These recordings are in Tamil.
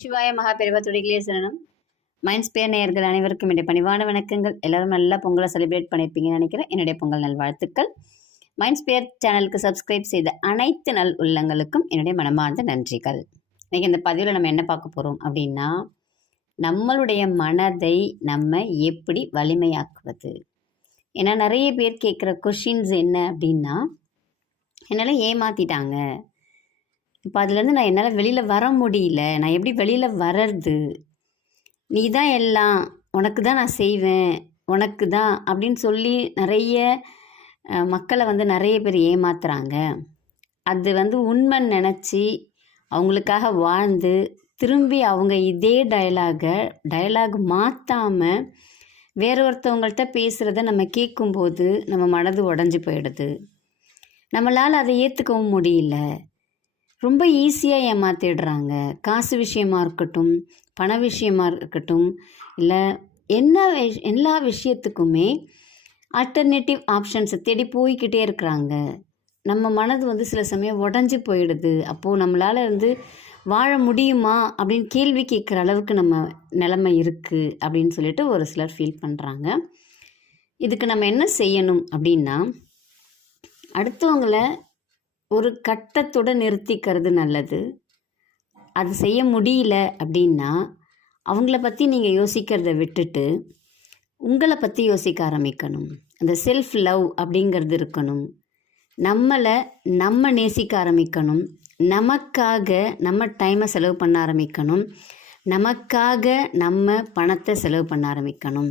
சிவாய மகா பெரிவா துடிகளே சரணம். மைண்ட்ஸ்பியர் நேயர்கள் அனைவருக்கும் என்னுடைய பணிவான வணக்கங்கள். எல்லாரும் நல்லா பொங்கலை செலிப்ரேட் பண்ணியிருப்பீங்கன்னு நினைக்கிறேன். என்னுடைய பொங்கல் நல்வாழ்த்துக்கள். மைண்ட்ஸ்பியர் சேனலுக்கு சப்ஸ்கிரைப் செய்த அனைத்து நல் உள்ளங்களுக்கும் என்னுடைய மனமார்ந்த நன்றிகள். இன்றைக்கி இந்த பதிவில் நம்ம என்ன பார்க்க போகிறோம் அப்படின்னா, நம்மளுடைய மனதை நம்ம எப்படி வலிமையாக்குவது. ஏன்னா நிறைய பேர் கேட்குற கொஷின்ஸ் என்ன அப்படின்னா, என்னால் ஏமாற்றிட்டாங்க, இப்போ அதுலேருந்து நான் என்னால் வெளியில் வர முடியல, நான் எப்படி வெளியில் வர்றது, நீ தான் எல்லாம், உனக்கு தான் நான் செய்வேன், உனக்கு தான் அப்படின்னு சொல்லி நிறைய மக்களை நிறைய பேர் ஏமாத்துறாங்க. அது உண்மைன்னு நினச்சி அவங்களுக்காக வாழ்ந்து திரும்பி அவங்க இதே டயலாக் மாற்றாமல் வேற ஒருத்தவங்கள்ட்ட பேசுகிறத நம்ம கேட்கும்போது நம்ம மனது உடஞ்சி போயிடுது. நம்மளால் அதை ஏற்றுக்கவும் முடியல. ரொம்ப ஈஸியாக ஏமாற்றிடுறாங்க. காசு விஷயமா இருக்கட்டும், பண விஷயமா இருக்கட்டும், இல்லை எல்லா விஷயத்துக்குமே ஆல்டர்னேட்டிவ் ஆப்ஷன்ஸை தேடி போய்கிட்டே இருக்கிறாங்க. நம்ம மனது சில சமயம் உடஞ்சி போயிடுது. அப்போது நம்மளால் வாழ முடியுமா அப்படின்னு கேள்வி கேட்குற அளவுக்கு நம்ம நிலைமை இருக்குது அப்படின்னு சொல்லிட்டு ஒரு சிலர் ஃபீல் பண்ணுறாங்க. இதுக்கு நம்ம என்ன செய்யணும் அப்படின்னா, அடுத்தவங்களை ஒரு கட்டத்தோடு நிறுத்திக்கிறது நல்லது. அது செய்ய முடியல அப்படின்னா அவங்கள பற்றி நீங்கள் யோசிக்கிறத விட்டுட்டு உங்களை பற்றி யோசிக்க ஆரம்பிக்கணும். அந்த செல்ஃப் லவ் அப்படிங்கிறது இருக்கணும். நம்மளை நம்ம நேசிக்க ஆரம்பிக்கணும். நமக்காக நம்ம டைமை செலவு பண்ண ஆரம்பிக்கணும். நமக்காக நம்ம பணத்தை செலவு பண்ண ஆரம்பிக்கணும்.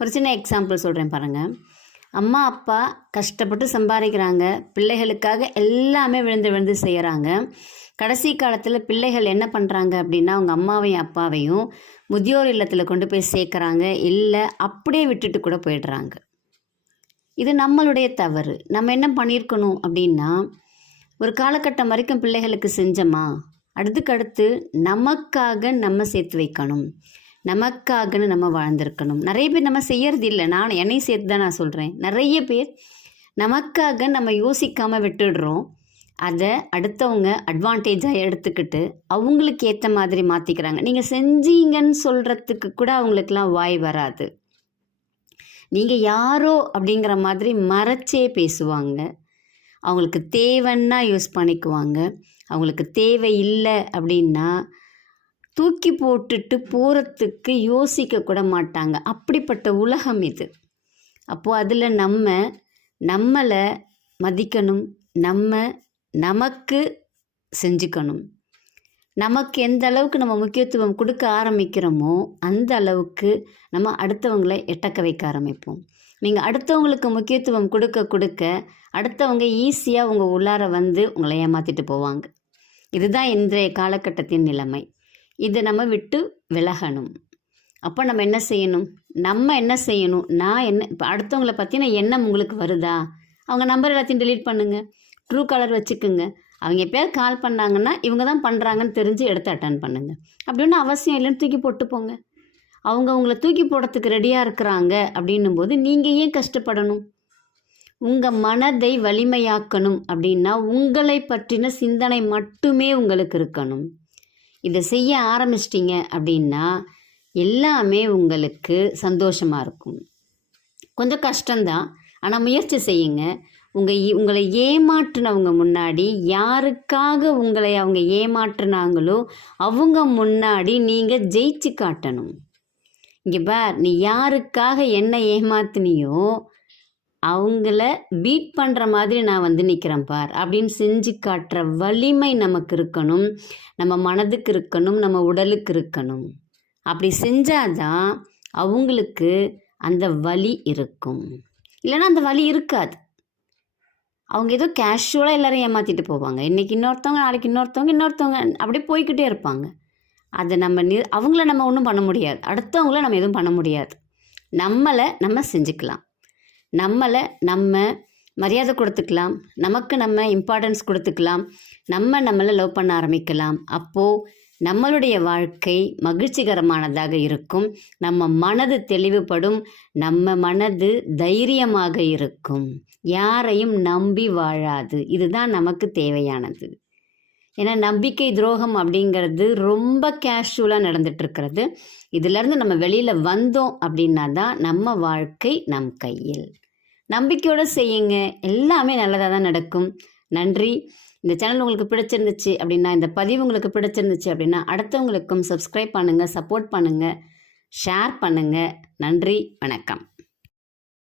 ஒரு சின்ன எக்ஸாம்பிள் சொல்கிறேன் பாருங்கள். அம்மா அப்பா கஷ்டப்பட்டு சம்பாதிக்கிறாங்க, பிள்ளைகளுக்காக எல்லாமே விழுந்து செய்கிறாங்க. கடைசி காலத்தில் பிள்ளைகள் என்ன பண்ணுறாங்க அப்படின்னா, அவங்க அம்மாவையும் அப்பாவையும் முதியோர் இல்லத்தில் கொண்டு போய் சேர்க்குறாங்க, இல்லை அப்படியே விட்டுட்டு கூட போயிடுறாங்க. இது நம்மளுடைய தவறு. நம்ம என்ன பண்ணியிருக்கணும் அப்படின்னா, ஒரு காலகட்டம் வரைக்கும் பிள்ளைகளுக்கு செஞ்சோமா, அடுத்துக்கடுத்து நமக்காக நம்ம சேர்த்து வைக்கணும், நமக்காகன்னு நம்ம வாழ்ந்திருக்கணும். நிறைய பேர் நம்ம செய்யறது இல்லை. என்னையும் சேர்த்து தான் நான் சொல்கிறேன். நிறைய பேர் நமக்காக நம்ம யோசிக்காமல் விட்டுடுறோம். அதை அடுத்தவங்க அட்வான்டேஜாக எடுத்துக்கிட்டு அவங்களுக்கு ஏற்ற மாதிரி மாற்றிக்கிறாங்க. நீங்கள் செஞ்சீங்கன்னு சொல்கிறதுக்கு கூட அவங்களுக்கெல்லாம் வாய் வராது. நீங்கள் யாரோ அப்படிங்கிற மாதிரி மறைச்சே பேசுவாங்க. அவங்களுக்கு தேவைன்னா யூஸ் பண்ணிக்குவாங்க. அவங்களுக்கு தேவை இல்லை அப்படின்னா தூக்கி போட்டுட்டு போகிறதுக்கு யோசிக்க கூட மாட்டாங்க. அப்படிப்பட்ட உலகம் இது. அப்போது அதில் நம்மளை மதிக்கணும். நமக்கு செஞ்சுக்கணும். நமக்கு எந்த அளவுக்கு நம்ம முக்கியத்துவம் கொடுக்க ஆரம்பிக்கிறோமோ அந்த அளவுக்கு நம்ம அடுத்தவங்களை எட்டக்க வைக்க ஆரம்பிப்போம். நீங்கள் அடுத்தவங்களுக்கு முக்கியத்துவம் கொடுக்க அடுத்தவங்க ஈஸியாக உங்கள் உள்ளார உங்களை ஏமாற்றிட்டு போவாங்க. இதுதான் இன்றைய காலகட்டத்தின் நிலைமை. இதை நம்ம விட்டு விலகணும். அப்போ நம்ம என்ன செய்யணும்? இப்போ அடுத்தவங்களை பற்றின எண்ணம் உங்களுக்கு வருதா? அவங்க நம்பர் எல்லாத்தையும் டெலீட் பண்ணுங்கள். ட்ரூ காலர் வச்சுக்குங்க. அவங்க எப்போயாவது கால் பண்ணாங்கன்னா இவங்க தான் பண்ணுறாங்கன்னு தெரிஞ்சு எடுத்து அட்டன் பண்ணுங்கள். அப்படி ஒன்றும் அவசியம் இல்லைன்னு தூக்கி போட்டு போங்க. அவங்க உங்களை தூக்கி போடுறதுக்கு ரெடியாக இருக்கிறாங்க அப்படின்னும் போது நீங்கள் ஏன் கஷ்டப்படணும்? உங்கள் மனதை வலிமையாக்கணும் அப்படின்னா உங்களை பற்றின சிந்தனை மட்டுமே உங்களுக்கு இருக்கணும். இதை செய்ய ஆரம்பிச்சிட்டிங்க அப்படின்னா எல்லாமே உங்களுக்கு சந்தோஷமாக இருக்கும். கொஞ்சம் கஷ்டம்தான், ஆனால் முயற்சி செய்யுங்க. உங்களை ஏமாற்றினவங்க முன்னாடி, யாருக்காக உங்களை அவங்க ஏமாற்றினாங்களோ அவங்க முன்னாடி நீங்கள் ஜெயிச்சு காட்டணும். இங்கே பார், நீ யாருக்காக என்ன ஏமாத்தினியோ அவங்கள பீட் பண்ணுற மாதிரி நான் நிற்கிறேன் பார் அப்படின்னு செஞ்சு காட்டுற வலிமை நமக்கு இருக்கணும். நம்ம மனதுக்கு இருக்கணும், நம்ம உடலுக்கு இருக்கணும். அப்படி செஞ்சாதான் அவங்களுக்கு அந்த வலி இருக்கும். இல்லைன்னா அந்த வலி இருக்காது. அவங்க ஏதோ கேஷுவலாக எல்லோரும் ஏமாற்றிட்டு போவாங்க. இன்றைக்கி இன்னொருத்தவங்க, நாளைக்கு இன்னொருத்தவங்க அப்படியே போய்கிட்டே இருப்பாங்க. அதை அவங்கள நம்ம ஒன்றும் பண்ண முடியாது. அடுத்தவங்கள நம்ம எதுவும் பண்ண முடியாது. நம்மளை நம்ம செஞ்சுக்கலாம். நம்ம மரியாதை கொடுத்துக்கலாம். நமக்கு நம்ம இம்பார்ட்டன்ஸ் கொடுத்துக்கலாம். நம்மளை லவ் பண்ண ஆரம்பிக்கலாம். அப்போது நம்மளுடைய வாழ்க்கை மகிழ்ச்சிகரமானதாக இருக்கும். நம்ம மனது தெளிவுபடும். நம்ம மனது தைரியமாக இருக்கும். யாரையும் நம்பி வாழாது. இதுதான் நமக்கு தேவையானது. ஏன்னா நம்பிக்கை துரோகம் அப்படிங்கிறது ரொம்ப கேஷுவலாக நடந்துகிட்ருக்கிறது. இதிலேருந்து நம்ம வெளியில் வந்தோம் அப்படின்னா தான் நம்ம வாழ்க்கை நம் கையில். நம்பிக்கையோடு செய்யுங்க, எல்லாமே நல்லதாக தான் நடக்கும். நன்றி. இந்த சேனல் உங்களுக்கு பிடிச்சிருந்துச்சு அப்படின்னா, இந்த பதிவு உங்களுக்கு பிடிச்சிருந்துச்சு அப்படின்னா, அடுத்தவங்களுக்கும் சப்ஸ்கிரைப் பண்ணுங்கள், சப்போர்ட் பண்ணுங்கள், ஷேர் பண்ணுங்கள். நன்றி, வணக்கம்.